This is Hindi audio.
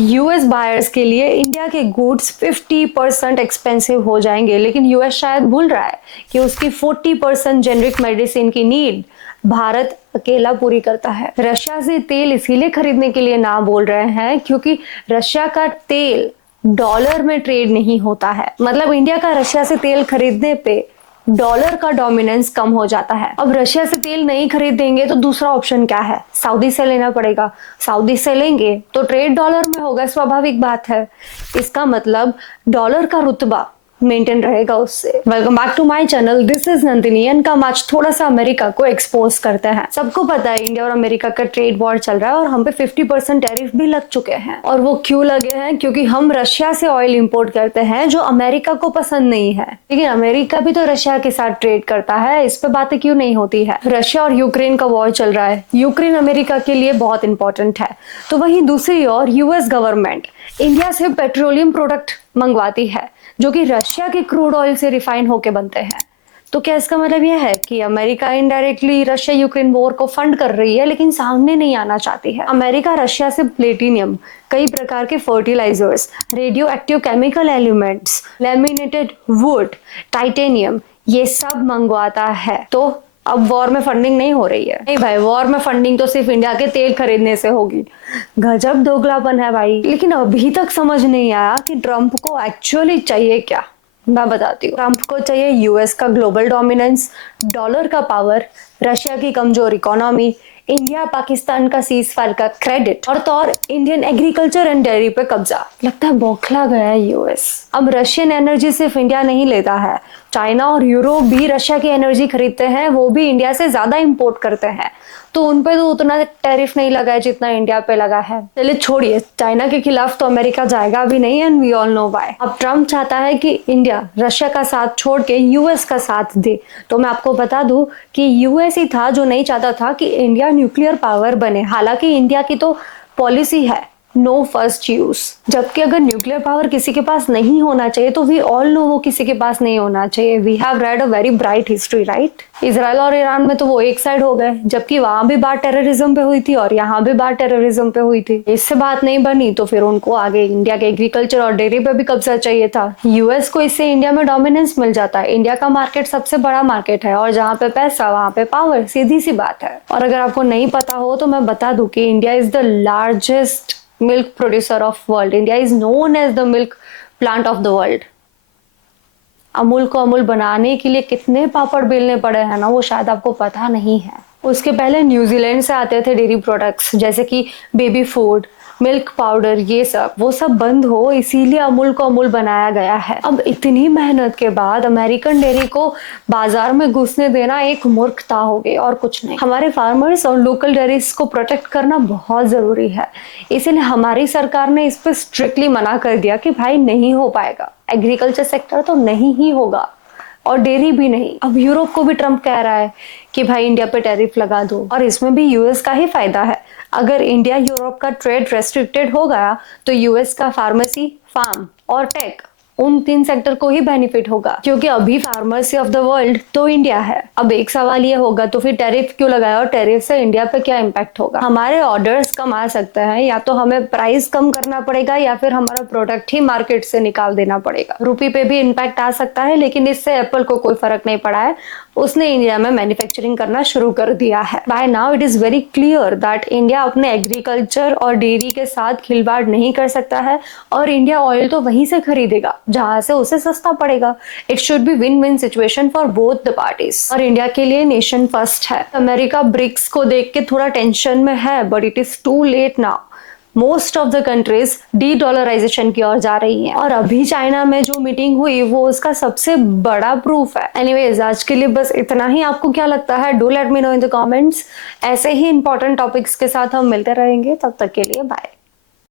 यूएस बायर्स के लिए इंडिया के गुड्स 50% एक्सपेंसिव हो जाएंगे, लेकिन यूएस शायद भूल रहा है कि उसकी 40% जेनरिक मेडिसिन की नीड भारत अकेला पूरी करता है। रशिया से तेल इसीलिए खरीदने के लिए ना बोल रहे हैं क्योंकि रशिया का तेल डॉलर में ट्रेड नहीं होता है। मतलब इंडिया का रशिया से तेल खरीदने पे डॉलर का डोमिनेंस कम हो जाता है। अब रशिया से तेल नहीं खरीदेंगे तो दूसरा ऑप्शन क्या है? सऊदी से लेना पड़ेगा। सऊदी से लेंगे तो ट्रेड डॉलर में होगा, स्वाभाविक बात है। इसका मतलब डॉलर का रुतबा मेंटेन रहेगा उससे। Welcome back to my channel, this is Nandini and हम आज थोड़ा सा अमेरिका को एक्सपोज करते हैं। सबको पता है इंडिया और अमेरिका का ट्रेड वॉर चल रहा है और हम पे 50% टैरिफ भी लग चुके हैं। और वो क्यों लगे हैं? क्योंकि हम रशिया से ऑयल इंपोर्ट करते हैं जो अमेरिका को पसंद नहीं है, लेकिन अमेरिका भी तो रशिया के साथ ट्रेड करता है। इस पे बातें क्यों नहीं होती है? रशिया और यूक्रेन का वॉर चल रहा है। यूक्रेन अमेरिका के लिए बहुत इंपॉर्टेंट है, तो वहीं दूसरी ओर यूएस गवर्नमेंट इंडिया से पेट्रोलियम प्रोडक्ट मंगवाती है जो कि रशिया के क्रूड ऑयल से रिफाइन होके बनते हैं। तो क्या इसका मतलब यह है कि America indirectly Russia Ukraine war को फंड कर रही है लेकिन सामने नहीं आना चाहती है? अमेरिका रशिया से प्लेटिनियम, कई प्रकार के fertilizers, radioactive chemical elements, laminated wood, titanium, ये सब मंगवाता है। तो अब वॉर में फंडिंग नहीं हो रही है। नहीं भाई, वॉर में फंडिंग तो सिर्फ इंडिया के तेल खरीदने से होगी। गजब दोगलापन है भाई। लेकिन अभी तक समझ नहीं आया कि ट्रम्प को एक्चुअली चाहिए क्या। मैं बताती हूँ। ट्रम्प को चाहिए यूएस का ग्लोबल डोमिनेंस, डॉलर का पावर, रशिया की कमजोर इकोनॉमी, इंडिया पाकिस्तान का सीज फायर का क्रेडिट और तो और इंडियन एग्रीकल्चर एंड डेयरी पे कब्जा। लगता है बौखला गया है यूएस। अब रशियन एनर्जी सिर्फ इंडिया नहीं लेता है, चाइना और यूरोप भी रशिया की एनर्जी खरीदते हैं, वो भी इंडिया से ज्यादा इंपोर्ट करते हैं। तो उन पे तो उतना टैरिफ नहीं लगा है जितना इंडिया पे लगा है। चलिए छोड़िए, चाइना के खिलाफ तो अमेरिका जाएगा भी नहीं and we all know why. अब ट्रम्प चाहता है कि इंडिया रशिया का साथ छोड़ के यूएस का साथ दे। तो मैं आपको बता दूं कि यूएस ही था जो नहीं चाहता था कि इंडिया न्यूक्लियर पावर बने। हालांकि इंडिया की तो पॉलिसी है नो फर्स्ट यूज, जबकि अगर न्यूक्लियर पावर किसी के पास नहीं होना चाहिए तो वी ऑल नो वो किसी के पास नहीं होना चाहिए। We have read a very bright history, right? Israel और ईरान में तो वो एक साइड हो गए, जबकि वहां भी बात टेररिज्म पे हुई थी और यहाँ भी बात टेररिज्म पे हुई थी। इससे बात नहीं बनी तो फिर उनको आगे इंडिया के एग्रीकल्चर और डेयरी पे भी कब्जा चाहिए था। यूएस को इससे इंडिया में डोमिनेंस मिल जाता है। इंडिया का मार्केट सबसे बड़ा मार्केट है और जहाँ पे पैसा वहां पे पावर, सीधी सी बात है। और अगर आपको नहीं पता हो तो मैं बता दूं कि India is the largest milk producer of world. India is known as the milk plant of the world. Amul को अमूल बनाने के लिए कितने पापड़ बेलने पड़े हैं ना, वो शायद आपको पता नहीं है। उसके पहले न्यूजीलैंड से आते थे डेयरी प्रोडक्ट्स जैसे कि बेबी फूड, मिल्क पाउडर, ये सब वो सब बंद हो, इसीलिए अमूल को अमूल बनाया गया है। अब इतनी मेहनत के बाद अमेरिकन डेयरी को बाजार में घुसने देना एक मूर्खता हो गई और कुछ नहीं। हमारे फार्मर्स और लोकल डेयरीज को प्रोटेक्ट करना बहुत जरूरी है, इसीलिए हमारी सरकार ने इस पर स्ट्रिक्टली मना कर दिया कि भाई नहीं हो पाएगा, एग्रीकल्चर सेक्टर तो नहीं ही होगा और डेयरी भी नहीं। अब यूरोप को भी ट्रम्प कह रहा है कि भाई इंडिया पे टैरिफ लगा दो, और इसमें भी यूएस का ही फायदा है। अगर इंडिया यूरोप का ट्रेड रेस्ट्रिक्टेड हो गया तो यूएस का फार्मेसी, फार्म और टेक, उन 3 सेक्टर को ही बेनिफिट होगा, क्योंकि अभी फार्मेसी ऑफ द वर्ल्ड तो इंडिया है। अब एक सवाल ये होगा तो फिर टैरिफ क्यों लगाया और टैरिफ से इंडिया पे क्या इम्पैक्ट होगा? हमारे ऑर्डर्स कम आ सकते हैं, या तो हमें प्राइस कम करना पड़ेगा या फिर हमारा प्रोडक्ट ही मार्केट से निकाल देना पड़ेगा। रुपी पे भी इम्पैक्ट आ सकता है, लेकिन इससे एप्पल को कोई फर्क नहीं पड़ा है, उसने इंडिया में मैन्युफैक्चरिंग करना शुरू कर दिया है। By now it is very clear that India अपने एग्रीकल्चर और डेयरी के साथ खिलवाड़ नहीं कर सकता है, और इंडिया ऑयल तो वहीं से खरीदेगा जहां से उसे सस्ता पड़ेगा। It should be win win situation for both the parties, और इंडिया के लिए नेशन फर्स्ट है। अमेरिका ब्रिक्स को देख के थोड़ा टेंशन में है, but it is too late now. Most of the countries de dollarization की ओर जा रही हैं, और अभी चाइना में जो मीटिंग हुई वो उसका सबसे बड़ा प्रूफ है। एनीवेज, आज के लिए बस इतना ही। आपको क्या लगता है? Do let me know in the comments. ऐसे ही इंपॉर्टेंट टॉपिक्स के साथ हम मिलते रहेंगे, तब तक के लिए बाय।